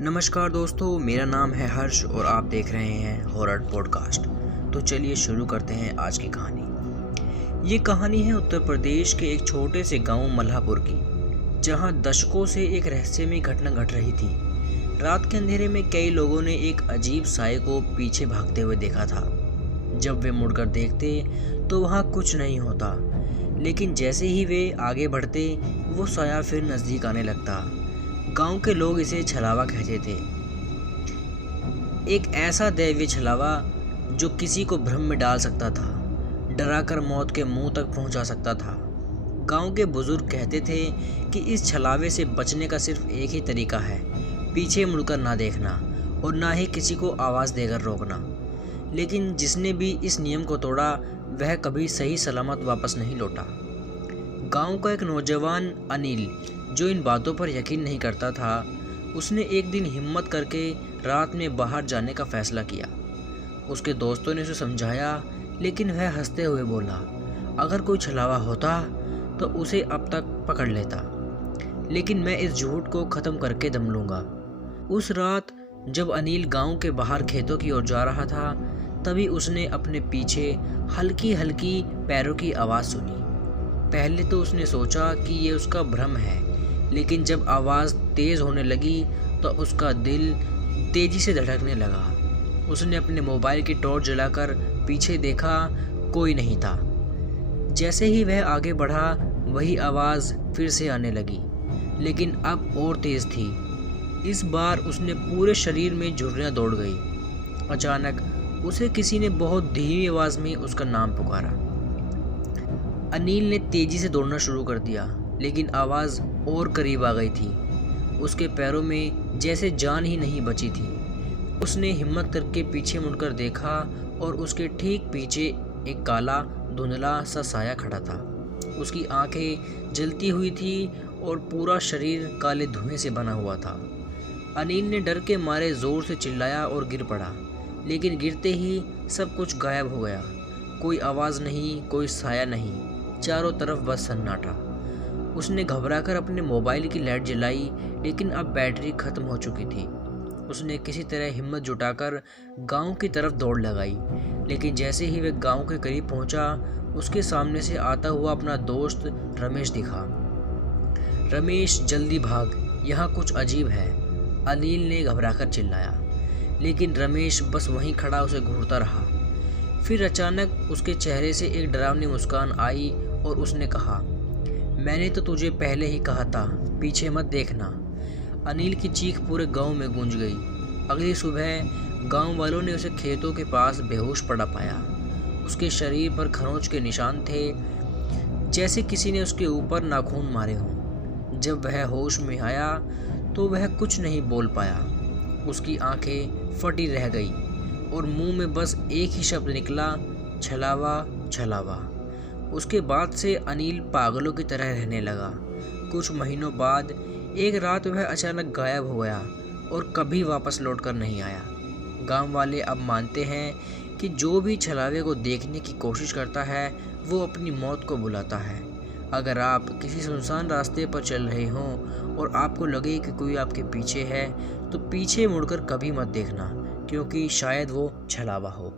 नमस्कार दोस्तों, मेरा नाम है हर्ष और आप देख रहे हैं हॉरर पॉडकास्ट। तो चलिए शुरू करते हैं आज की कहानी। ये कहानी है उत्तर प्रदेश के एक छोटे से गांव मल्हापुर की, जहां दशकों से एक रहस्यमय घटना घट रही थी। रात के अंधेरे में कई लोगों ने एक अजीब साए को पीछे भागते हुए देखा था। जब वे मुड़कर देखते तो वहाँ कुछ नहीं होता, लेकिन जैसे ही वे आगे बढ़ते वो साया फिर नज़दीक आने लगता। गांव के लोग इसे छलावा कहते थे, एक ऐसा दैवीय छलावा जो किसी को भ्रम में डाल सकता था, डराकर मौत के मुंह तक पहुंचा सकता था। गांव के बुजुर्ग कहते थे कि इस छलावे से बचने का सिर्फ एक ही तरीका है, पीछे मुड़कर ना देखना और ना ही किसी को आवाज़ देकर रोकना। लेकिन जिसने भी इस नियम को तोड़ा वह कभी सही सलामत वापस नहीं लौटा। गांव का एक नौजवान अनिल, जो इन बातों पर यकीन नहीं करता था, उसने एक दिन हिम्मत करके रात में बाहर जाने का फैसला किया। उसके दोस्तों ने उसे समझाया, लेकिन वह हंसते हुए बोला, अगर कोई छलावा होता तो उसे अब तक पकड़ लेता, लेकिन मैं इस झूठ को ख़त्म करके दम लूँगा। उस रात जब अनिल गांव के बाहर खेतों की ओर जा रहा था, तभी उसने अपने पीछे हल्की हल्की पैरों की आवाज़ सुनी। पहले तो उसने सोचा कि ये उसका भ्रम है, लेकिन जब आवाज़ तेज़ होने लगी तो उसका दिल तेज़ी से धड़कने लगा। उसने अपने मोबाइल की टॉर्च जलाकर पीछे देखा, कोई नहीं था। जैसे ही वह आगे बढ़ा, वही आवाज़ फिर से आने लगी, लेकिन अब और तेज़ थी। इस बार उसने पूरे शरीर में झुर्रियाँ दौड़ गई। अचानक उसे किसी ने बहुत धीमी आवाज़ में उसका नाम पुकारा। अनिल ने तेज़ी से दौड़ना शुरू कर दिया, लेकिन आवाज़ और करीब आ गई थी। उसके पैरों में जैसे जान ही नहीं बची थी। उसने हिम्मत करके पीछे मुड़कर देखा और उसके ठीक पीछे एक काला धुंधला सा साया खड़ा था। उसकी आंखें जलती हुई थी और पूरा शरीर काले धुएं से बना हुआ था। अनिल ने डर के मारे ज़ोर से चिल्लाया और गिर पड़ा, लेकिन गिरते ही सब कुछ गायब हो गया। कोई आवाज़ नहीं, कोई साया नहीं, चारों तरफ बस सन्नाटा। उसने घबराकर अपने मोबाइल की लाइट जलाई, लेकिन अब बैटरी खत्म हो चुकी थी। उसने किसी तरह हिम्मत जुटाकर गांव की तरफ दौड़ लगाई, लेकिन जैसे ही वह गांव के करीब पहुंचा, उसके सामने से आता हुआ अपना दोस्त रमेश दिखा। रमेश, जल्दी भाग, यहाँ कुछ अजीब है, अनिल ने घबराकर चिल्लाया। लेकिन रमेश बस वहीं खड़ा उसे घूरता रहा। फिर अचानक उसके चेहरे से एक डरावनी मुस्कान आई और उसने कहा, मैंने तो तुझे पहले ही कहा था, पीछे मत देखना। अनिल की चीख पूरे गांव में गूंज गई। अगली सुबह गांव वालों ने उसे खेतों के पास बेहोश पड़ा पाया। उसके शरीर पर खरोंच के निशान थे, जैसे किसी ने उसके ऊपर नाखून मारे हों। जब वह होश में आया तो वह कुछ नहीं बोल पाया। उसकी आंखें फटी रह गई और मुंह में बस एक ही शब्द निकला, छलावा छलावा। उसके बाद से अनिल पागलों की तरह रहने लगा। कुछ महीनों बाद एक रात वह अचानक गायब हो गया और कभी वापस लौट कर नहीं आया। गांव वाले अब मानते हैं कि जो भी छलावे को देखने की कोशिश करता है वो अपनी मौत को बुलाता है। अगर आप किसी सुनसान रास्ते पर चल रहे हों और आपको लगे कि कोई आपके पीछे है, तो पीछे मुड़कर कभी मत देखना, क्योंकि शायद वो छलावा हो।